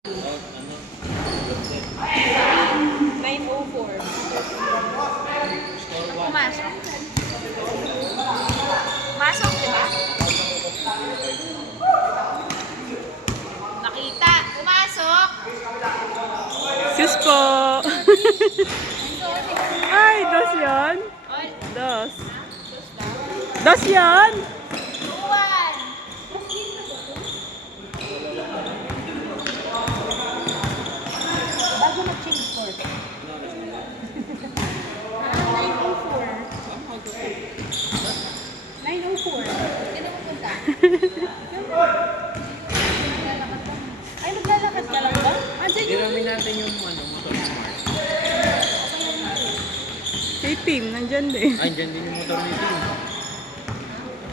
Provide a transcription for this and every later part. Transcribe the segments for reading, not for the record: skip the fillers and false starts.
9:04. Pumasok. Pumasok, di ba? Nakita. Pumasok. Sus po. Ay, dos yan. Dos. Dos yan. Tuwan. Bago mag-change court. 9:04. 9:04. Hindi na pupunta. Ay, naglalakad ka lang ba? Andiyan yung... Hiramin natin yung motor ni Mark. Kay Tim, nandyan din. Ay, dyan din yung motor ni Tim.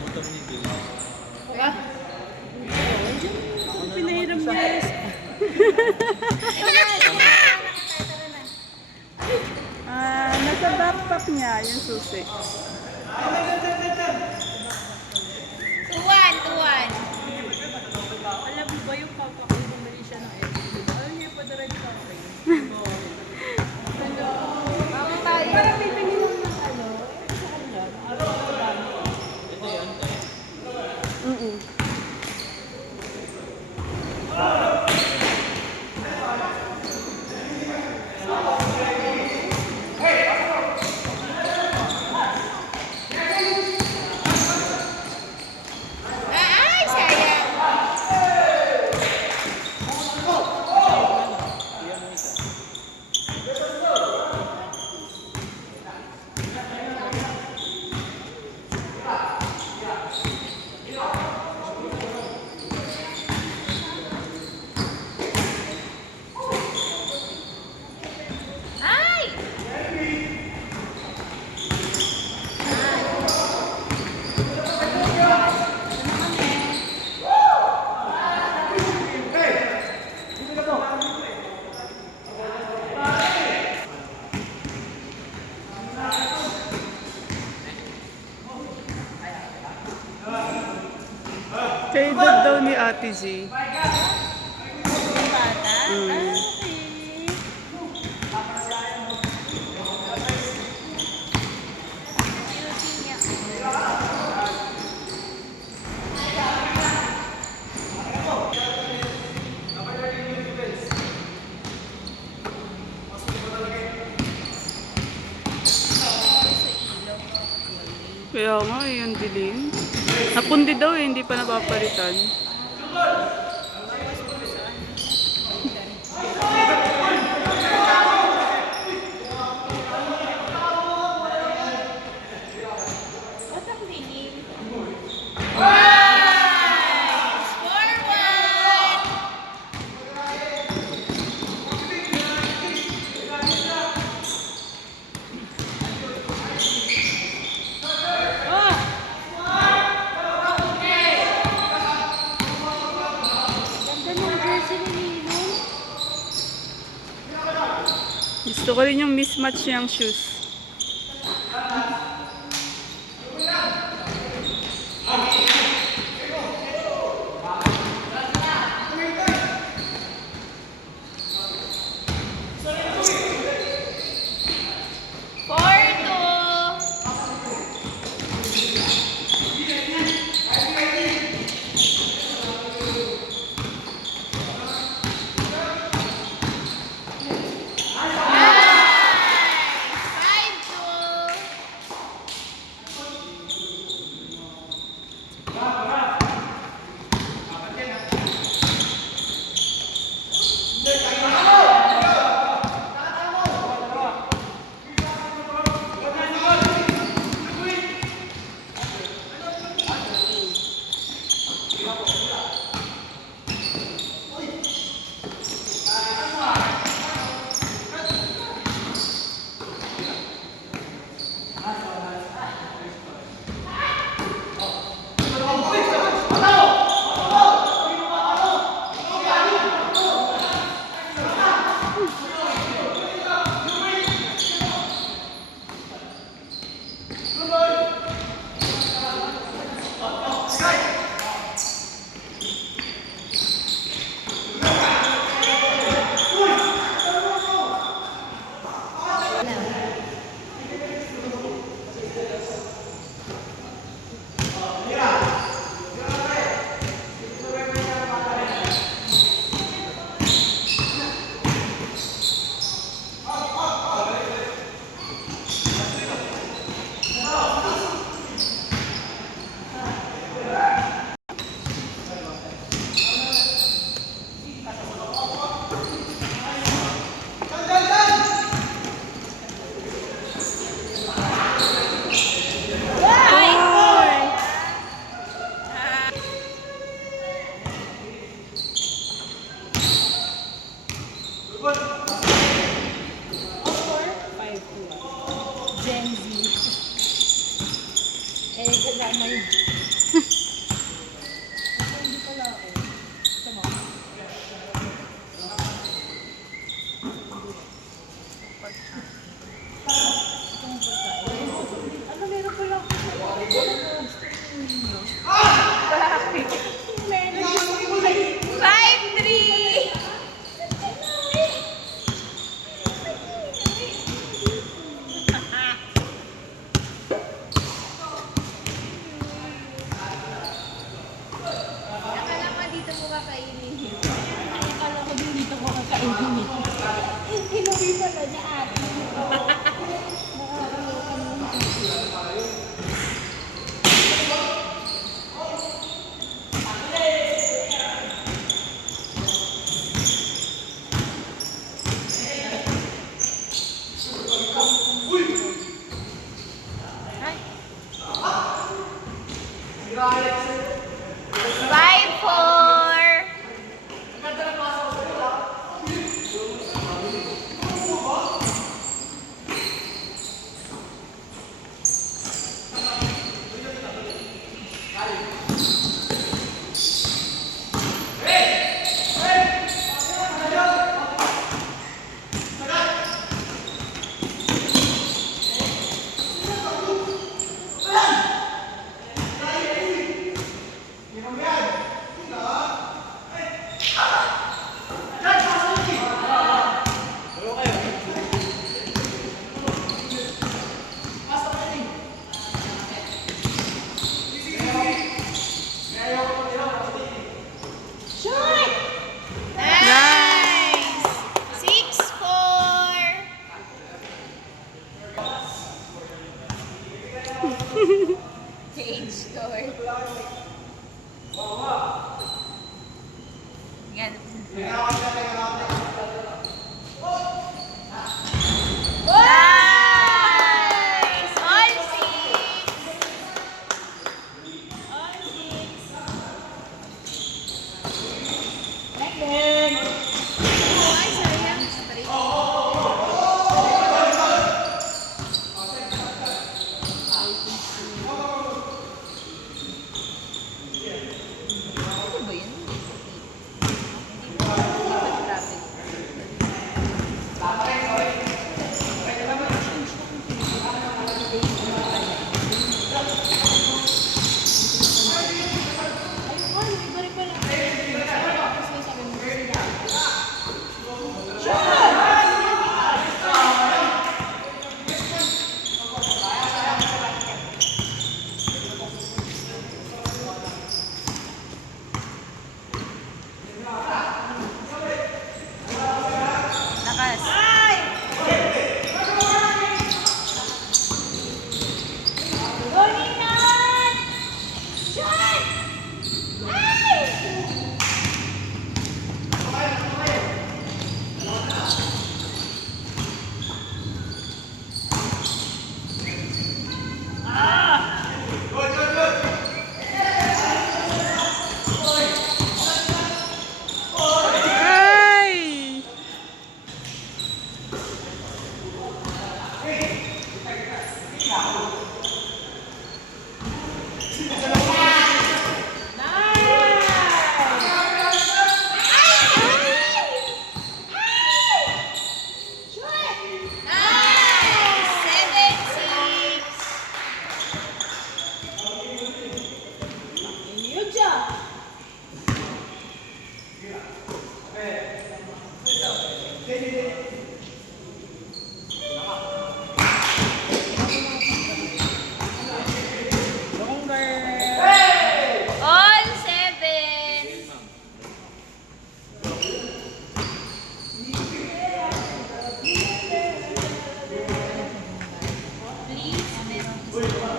Motor ni Tim. Diba? Pinahiram niya. Nasa backpack niya yung susi. Tuwan, tuwan. Alam mo ba yung papa ko bumili siya ng LCD? Ayaw niya pa direct sa akin. Baka tayo. Parang pipili lang ng ano, sa kanya. Ito yun, tayo. Ay, sayang. Ay! Kay dad daw ni Ate Z. Yung bata? Mm. Kaya nga, yung dilim. Napundi daw eh, hindi pa napapalitan. Ba't ang dilim? Nice! Forward! Ganda ng jersey ni Ninong. Gusto ko rin yung mismatch niyang shoes. 5-2. Gen Z. Eh, kasama yun. Hindi pala ako. Ito mo. Ano, meron pala ako. Meron yung 5-3! Akala ko dito mo kakainin. Akala ko din dito ko kakainin. Hinuwi pala niya ate. Nakakalokan mo. Five, four. Nice. 6-4. Change score. Yan. Nice. All six. All six. Ay, sayang. Ano ba yun? Hindi po. Traffic. Ayun, iba rin pala. Tapos may sabi mo sila. Lakas. Golinan! Shot! Ay! Nice. 7-6. Yun siya! All seven. Please,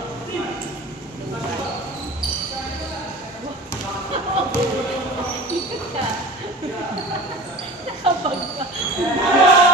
Nakabag pa.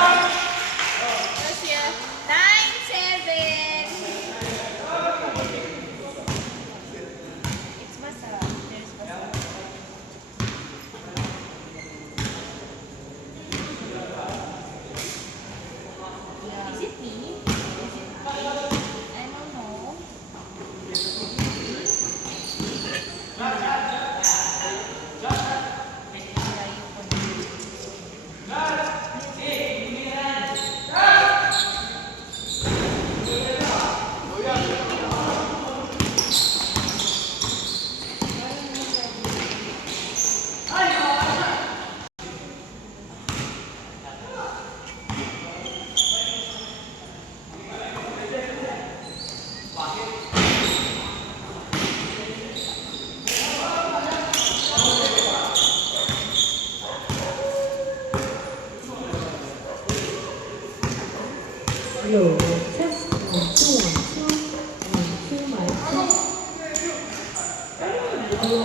Low chest. 1, 2, 1, 2. 1, 2, my chest. Ito yung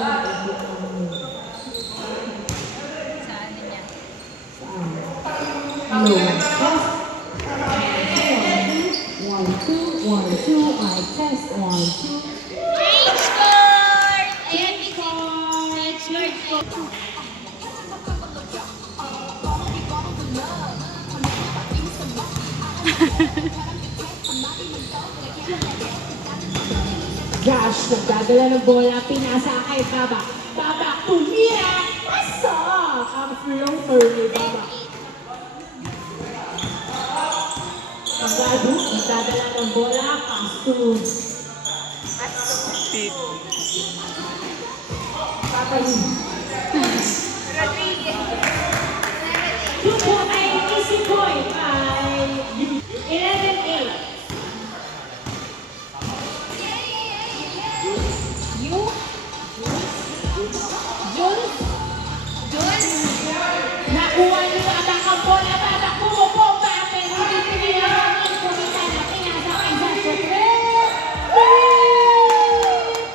Sa ano niya? low chest. 1, 2, 1, 2, my chest. 1, 2. Change score! Ayan, change score. Josh, nagdadala ng bola, pinasa kay Baba. Baba, tumira! Pasok! Ang floater ni Baba. Pagado, nagdadala ng bola, pass to Pit. Papayin. Rodriguez. 2 point ay easy point ay 11-8. Nakuha niyo ang ang bola, Baba, pumupomba, pero hindi pinayamanin. Kumita na, pinasa kay Sasha Tres. 3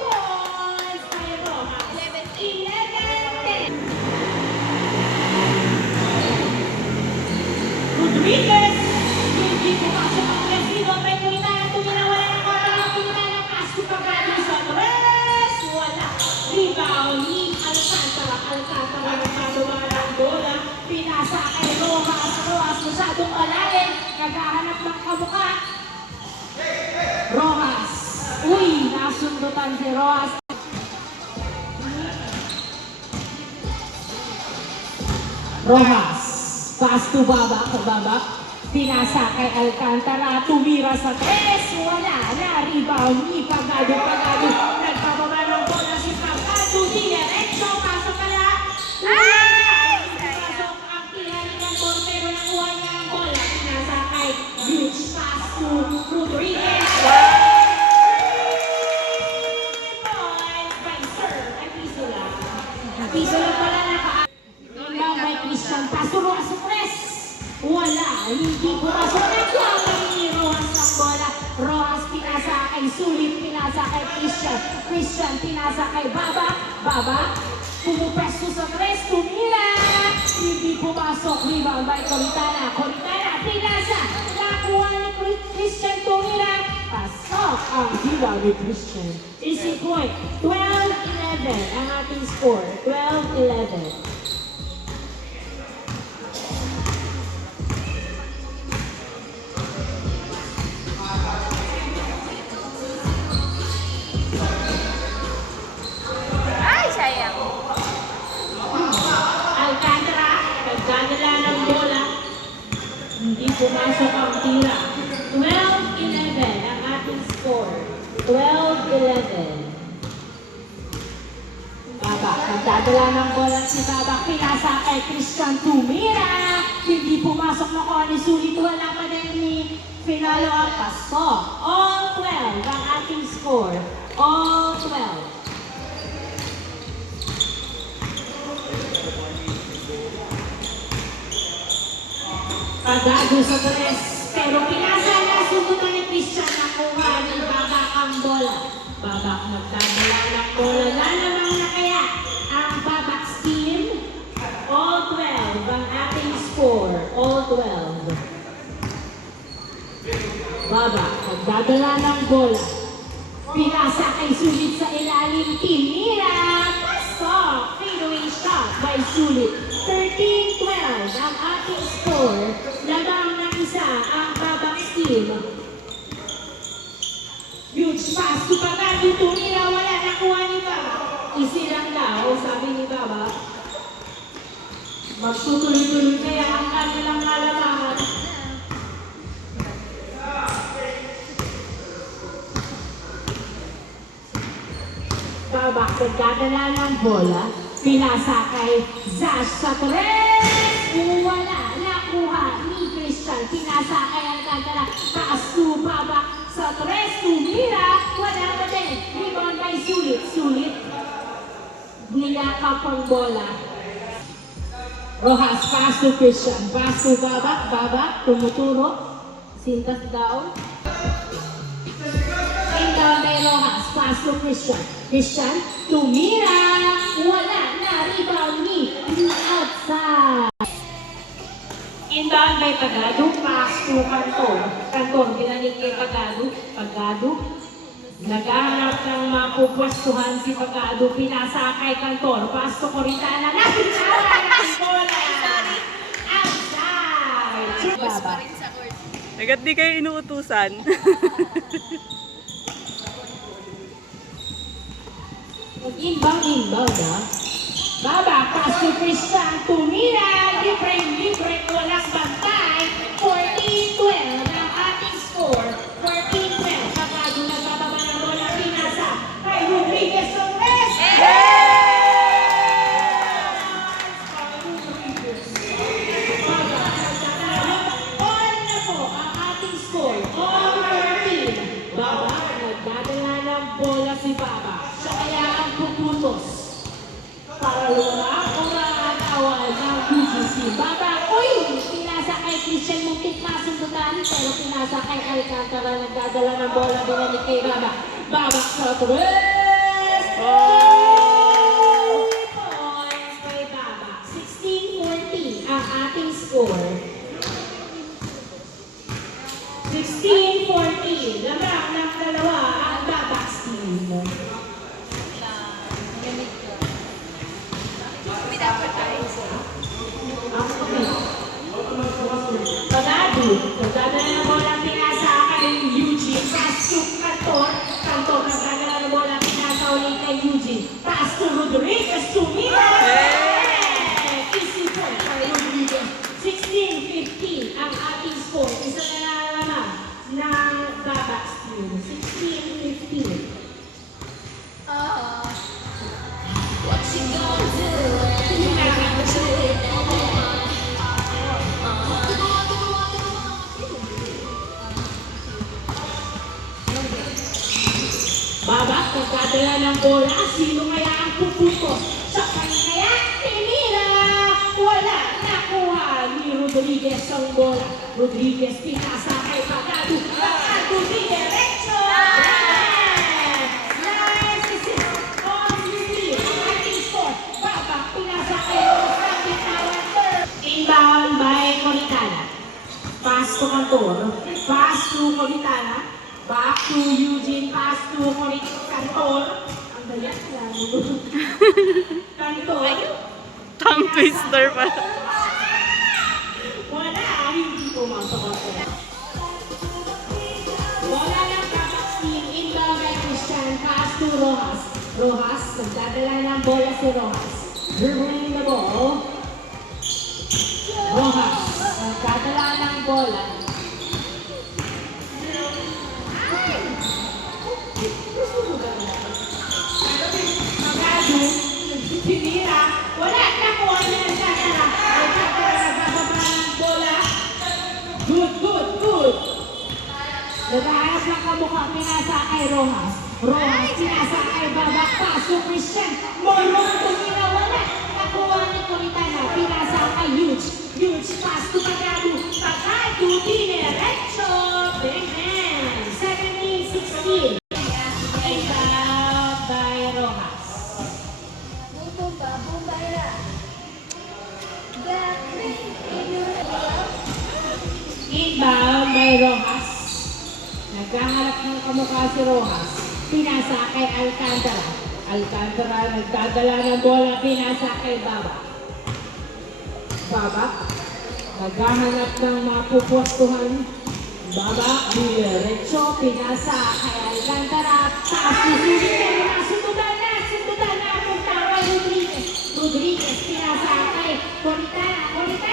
points kay Rojas. 11-10. Rodriguez, hindi pumasok ang Brazil. May kumita na, wala ng konti ng kumita ng pass to Pagano sa Tres. Wala. Rebound ni Alcantara. Alcantara nagkagawa ng bola. Pinasa kay Rojas. Rojas masyadong malalim. Naghahanap ng kabuka. Rojas. Uy, nasundutan si Rojas. Rojas. Pass to Baba. Baba. Pinasa kay Alcantara. Tumira sa tres. Wala na. Rebound ni Pagado. Pagado. Nagpababa ng bola si Pagado. Dinerecho. Pasok ka na. Pasok ang tinali ng portero. Nakuha niya ang bola. Pinasa kay huge pass to Rodriguez. 3 points by Sir. Ay, piso lang. Piso lang pala naka. Inbound by Christian. Paso Rojas sa press. Wala. Hindi pumasok. Naglaman ni Rojas ang bola. Rojas pinasa kay Sulit. Pinasa kay Christian. Christian pinasa kay Baba. Baba. Pumupesto sa press. Tumira. Hindi pumasok. Rebound by Coritana. Coritana. Pinasa. Nakuha ni Christian. Tumira. Pasok ang rebound ni Christian. Easy point. 12-11 ang ating score. 12-11. Ay, sayang. Alcantara, nagdadala ng bola. Hindi pumasok ang tira. 12-11 ang ating score. 12-11. Baba, nagdadala ng bola si Baba. Pinasa kay Christian Tumira. Hindi pumasok na ko ni Sulit. Wala pa din ni Finalo ang pasok. All 12 ang ating score. All 12. Pagado sa tres, pero pinasa na sundutan ni Christian. Nakuha ni Baba ang bola. Baba nagdadala ng bola. Lalamang na kaya ang Babak's team. All 12 ang ating score. All 12. Baba nagdadala ng bola. Pinasa kay Sulit sa ilalim. Tinira. Pasok. Fadeaway shot by Sulit. 13-12 ang ating score. Labang ng isa ang Babak's team. Huge pass to Pagano. Tumira. Wala nakuha ni Baba. Easy lang daw, sabi ni Baba. Magtutuloy-tuloy kaya ang kanilang kalamangan. Baba nagdadala ng bola. Pinasa kay Zash sa tres. Wala. Nakuha ni Christian. Pinasa kay Alcantara. Pass to Baba sa tres. Tumira. Wala pa din. Rebound by Sulit. Sulit. Niyakap ang bola. Rojas, pass to Christian. Pass to Baba. Baba, tumuturo. Sintas down. Inbound by Rojas. Pass to Christian. Christian, tumira. Wala na. Rebound ni outside. Inbound by Pagado. Pass to Canton. Canton, ginanig kay Pagado. Pagado. Naghahanap ng mapupwestuhan si Pagado. Pinasa kay Canton. Pass to Coritana. Napinawa ng bola. Outside. Boss pa rin sa court. Agad di kayo inuutusan. Inbound ha. Baba, pass to Christian. Tumira. Libre, walang bantay. 14-12 ang ating score. 14-12. Pagado nagbababa ng bola. Pinasa kay Rodriguez Torres. All na po ang ating score. All 14. Baba, nagdadala ng bola si Baba. Siya kaya ang puputos. Para lumang umaawal ng UGC. Baba, uy! Pinasa kay Christian Muntik masundutan, pero pinasa kay Alcantara. Nagdadala ng bola binalik kay Baba. Baba sa tres! Points kay Baba. 16-14 ang ating score. 16-14. Lamang ng dalawa ang Baba's team. Pagado, nagdadala ng bola pinasa kay Eugene. Pass to Cantor. Cantor, nagdadala ng bola pinasa ulit kay Eugene. Pass to Rodriguez. Tumira! Easy point kay Rodriguez. 16-15 ang ating score. Isa na naman ng Baba's team. 16-15. Baba, nagdadala ng bola. Sino kaya ang puputos? Sa kanya, tinira! Wala nakuha ni Rodriguez ang bola. Rodriguez pinasa kay Pagado. Pagado di derecho! Nice assist on Steve. Ating score. Baba, pinasa kay Rodriguez. Inbound by Coritana. Pass to Cantor. Pass to Coritana. Back to Eugene, pass to Cantor. Ang dayak lang. Cantor. Tongue twister pa. Wala, hindi pumasok ako. Bola ng Baba's team, inbound by Christian, pass to Rojas. Rojas, nagdadala ng bola si Rojas. Dribbling the ball. Rojas, nagdadala ng bola. Pagado, tinira, wala, nakuha niya ang Santara. Nagbababa ng bola. Good. Naghahanap ng kamukha, pinasa kay Rojas. Rojas, pinasa kay Baba, paso Christian. Morong tumira, wala. Nakuha ni Coritana, pinasa kay Huge, pass to Pagado. Pagado, dinerecho. Big man. 17-16. Inbound by Rojas. Inbound by Rojas. Naghahanap ng kamukha si Rojas. Pinasa kay Alcantara. Alcantara nagdadala ng bola. Pinasa kay Baba. Baba. Naghahanap ng mapupwestuhan. Baba. Diretso. Pinasa kay Alcantara. Taas susulit na. Sundutan na. Punta kay Rodriguez. Rodriguez. Pinasa kay Coritana. Rodriguez.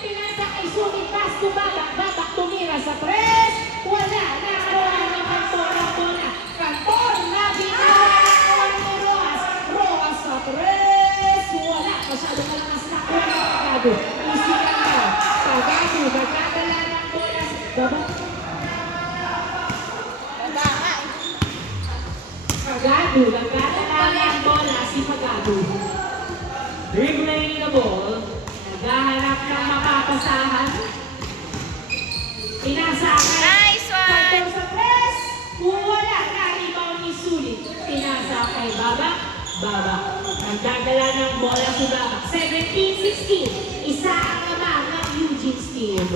Pinasa kay Sumit. Pass to Baba. Baba tumira sa press. Wala. Nakaroon ng Cantor ang bola. Cantor na binawa ni Rojas. Rojas sa press. Wala. Masyado malakas na kuha ng Pagado. Easy lang na. Pagado. Nagkadala ng bola. Baba. Pagado. Nagkadala ng bola si Pagado. Dribbling the ball. Naghahanap ng mapapasahan. Baba. Nagdadala ng bola si Baba. 17-16. Isa ang naman ng Eugene's team.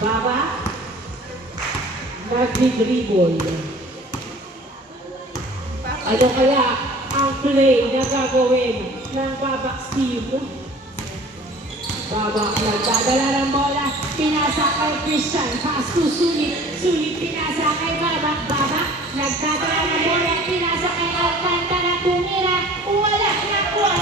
Baba. Nag-dribble. Ano kaya ang play na gagawin ng Babak's team? Babak nagdadala ng bola. Pinasa kay Christian. Pass to Sulit. Sulit pinasa kay Babak. Babak nagdadala ng bola. Pinasa kay Alcantara. Tumira. Wala. Nakuha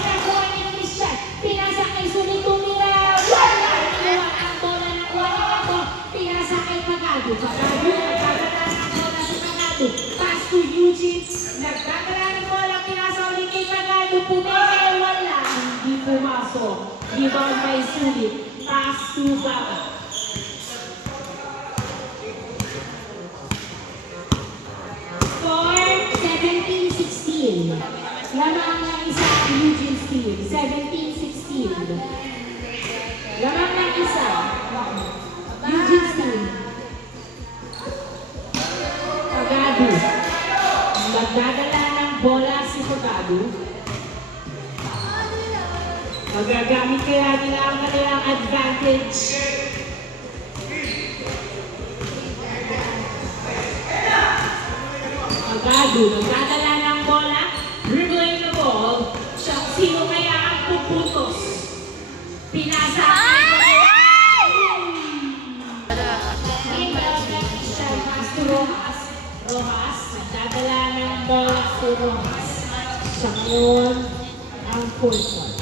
ni Christian. Pinasa kay Sulit. Tumira. Wala. Nakuha ang bola. Nakuha ni Kato. Pinasa kay Pagado. Pagado. Nagdadala ng bola si Pagado. Pass to Eugene. Nagdadala ng bola. Pinasa ulit kay Pagado. Pumira. Wala. Hindi pumasok. Rebound by Sulit. Pass to Babak. Score 17-16. Lamang ng isa ang Eugene's team. 17-16. Lamang ng isa. Eugene's team. Pagado. Magdadala ng bola si Pagado. Magagamit kaya nila ang kanilang advantage. Pagado, nagdadala ng bola, dribbling the ball. Sino kaya ang puputos? Pinasa Inbound na Christian, pass to Rojas. Rojas, nagdadala ng bola si Rojas. Siya ngayon ang full-court.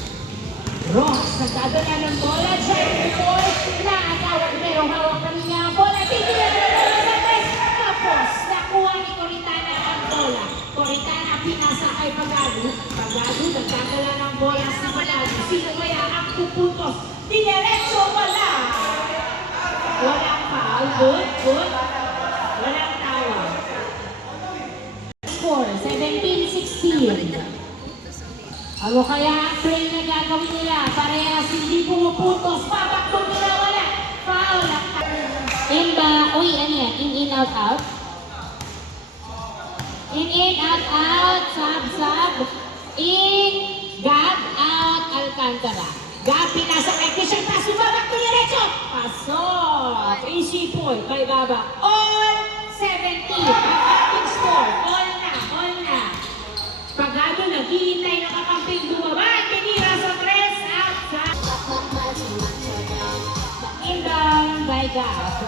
Ross, nagdadala ng bola, Jerry Paul, naagawad pero hawak pa niya ang bola, titilan ng bola sa tres, tapos nakuha ni Coritana ang bola. Coritana pinasa kay Pagado, Pagado nagdadala ng bola sa Pagado, sino kaya ang pupuntos? Dinerecho wala! Walang foul, good, walang tawag. Score, 17-16. Ano kaya ang play na gagawin nila? Parehas hindi pumuputos. Babak tumira, wala. Foul. Ano yan? In, out. In, out. Sub. In, Gab, out, Alcantara. Gab, pinasa kay Christian. Paso, babak to diretso. Pasok. Easy point by Babak. All 17. Ang ating score. All na. Pagado, naghihintay na kakamping bumaba. Tinira sa tres. Outside. Inbound by Gab.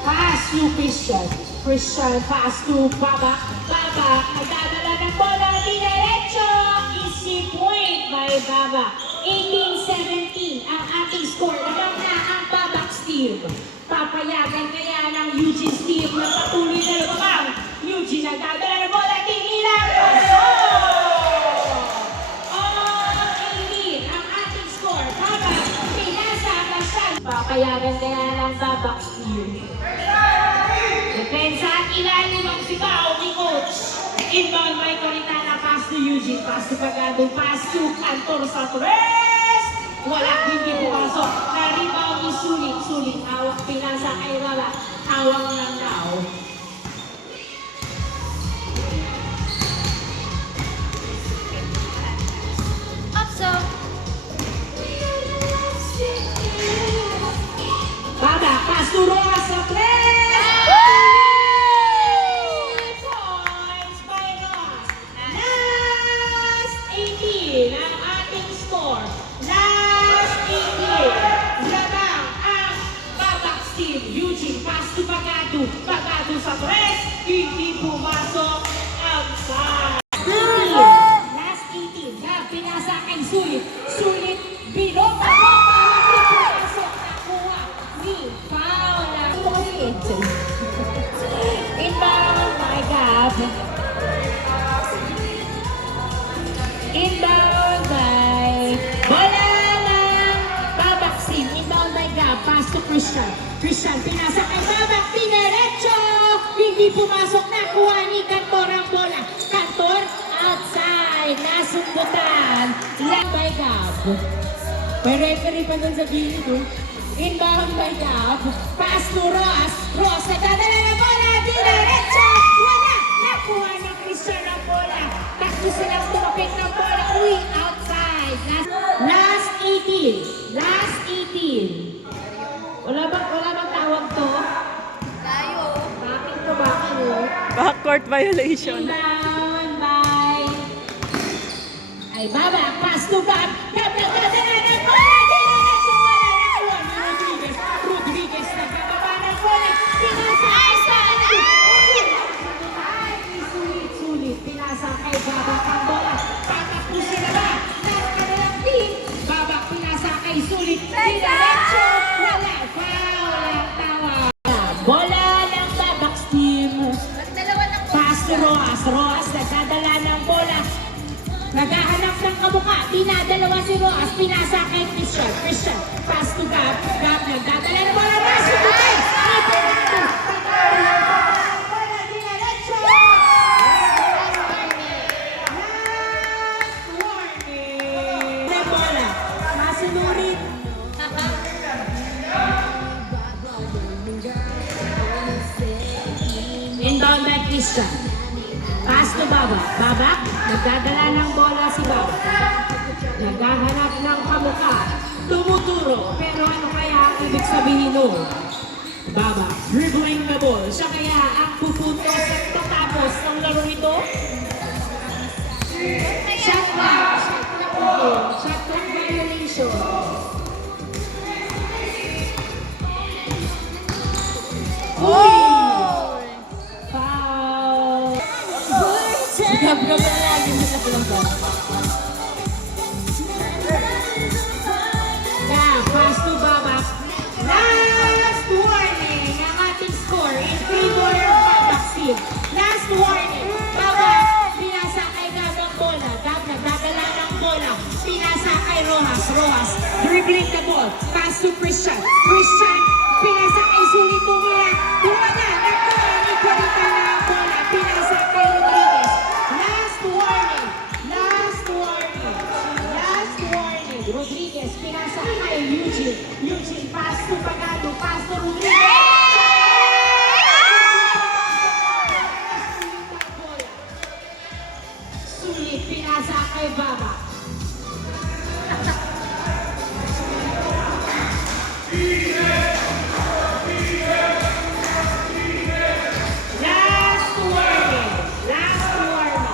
Pass to Christian. Christian, pass to Babak. Babak, nagdadala ng bola. Diretso. Easy point by Babak. 18-17 ang ating score. Naman na ang Babak's team. Papayagan kaya ng Eugene's team na patuloy na lumabang. Eugene nagdadala ng bola. Tinira. Papayagan kaya ng Babak's team. Depensa at ilalim ang sigaw ni Coach. Inbound by Coritana, pass to Eugene, pass to Pagado, pass to Cantor sa tres. Wala, hindi pumasok. Na-rebound ni Sulit. Hawak, pinasa kay Babak. Hawak lang daw. Babak, pass to Rojas sa tres! 3 points by Rojas. Last 18 ang ating score. Last 18. Labang ang Babak's team. Eugene, pass to Pagado. Pagado sa tres. Hindi pumasok ang side. Last 18. Gab, pinasa kay Sulit. Sulit, binota mo. Inbound by Gab. Inbound by bola ng Babak's team. Inbound by Gab. Pass to Christian. Christian, pinasa kay Babak. Dinerecho. Hindi pumasok. Nakuha ni Cantor ang bola. Cantor outside. Nasundutan. Lang by Gab. May referee pa dun sa gilid. Inbound by Gab. Pass to Ross. Ross, nagdadala ng bola. Dinerecho. Wala. Nakuha ni Christian ang bola. Gusto lang tumapik ng bola. Uy, outside. Last 18. Last 18. Wala bang tawag to? Tayo. Bakit to? Bakit mo? Backcourt violation. Inbound by... Ay, Baba. Pass to Bob. Nagdadalanan bola. Diretso wala na. Rodriguez. Rodriguez nagkababa ng bola. Pinasa. Sulit. Pinasa kay Baba ang bola. Tatakbo sila ba? Nagkanalang team. Baba pinasa kay Sulit. Diretso. Wala. Foul. Ang tawa. Bola ng Babaks team. Magdalawa ng Pass to Roas. Roas nagdadala ng bola. Naghahanap ng kamukha. Pinadalawa si Roas. Pinasa kay Christian. Christian. Pass to Gab. Gab nagdadala ng bola. Pass to Gab. Bola diretso. Last warning. Na bola. Masunurin. Inbound by Christian. Pass to Baba. Baba, nagdadala ng bola si Baba. Naghahanap ng kamukha. Tumuturo. Pero ano kaya ang ibig sabihin nun? Baba, dribbling the ball. Siya kaya ang pupuntos at tatapos ng laro ito? Shot clock. Shot clock violation. Uy! Foul! Gab-gab na lagi mo sa palanggan. Pass to Baba. Last warning ang ating score in favor of Babaks team. Last warning. Baba, pinasa kay Gab ang bola. Gab nagdadala ng bola. Pinasa kay Rojas. Rojas, dribbling the ball. Pass to Christian. Christian, pinasa kay Sulit Tumira. Wala, nagkaroon ni Corita na ang bola. Pinasa kay Rodriguez. Last warning. Last warning. Last warning. Rodriguez, pinasa kay Eugene. Eugene, pass to Pagado. Pass to Rodriguez. Sulit, pinasa kay Baba. Last warning. Last warning.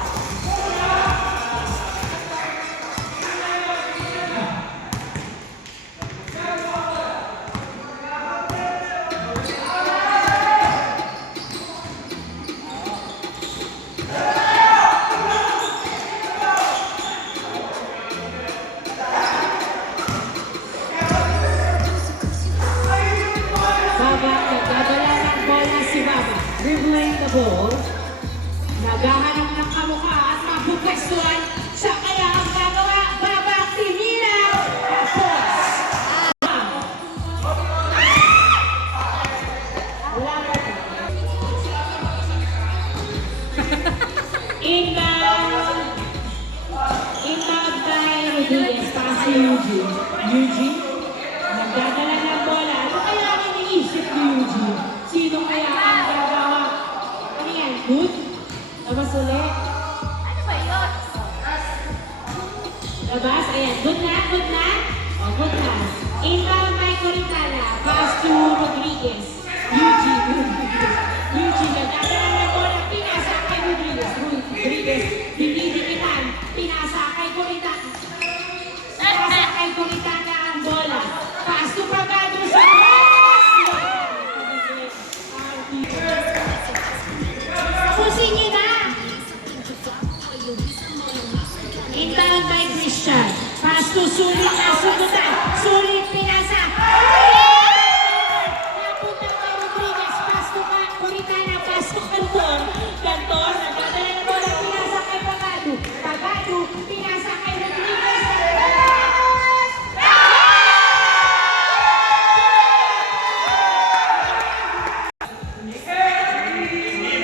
Baba, nagdadala ng bola si Baba. Dribbling the ball. Naghahanap ng kamukha at mapupwestuhan. Siya kaya ang gagawa. Baba, tinila. Tapos. Inbound. Inbound by Rodriguez. Pass to Eugene. Eugene. Nagdadala ng bola. Ano kaya ang iniisip ni Eugene? Sino kaya ang gagawa? Ano yan? Good? Labas ulit? Ano ba yun? Labas? Ayan. Good na? Good na? O, good na. Inbound by Coritana. Pass to Rodriguez. Eugene. Eugene. Nagdadala ng bola. Pinasa kay Rodriguez. Rodriguez. Dinidikitan. Pinasa kay Coritana. Pinasa kay Coritana ang bola. Pass to Pagado sa Pusin niyo na! Inbound by Christian. Pass to Sulit na sugutan. Sulit pinasa. Napunta kay Rodriguez. Pass to Coritana. Pass to Cantor. Cantor.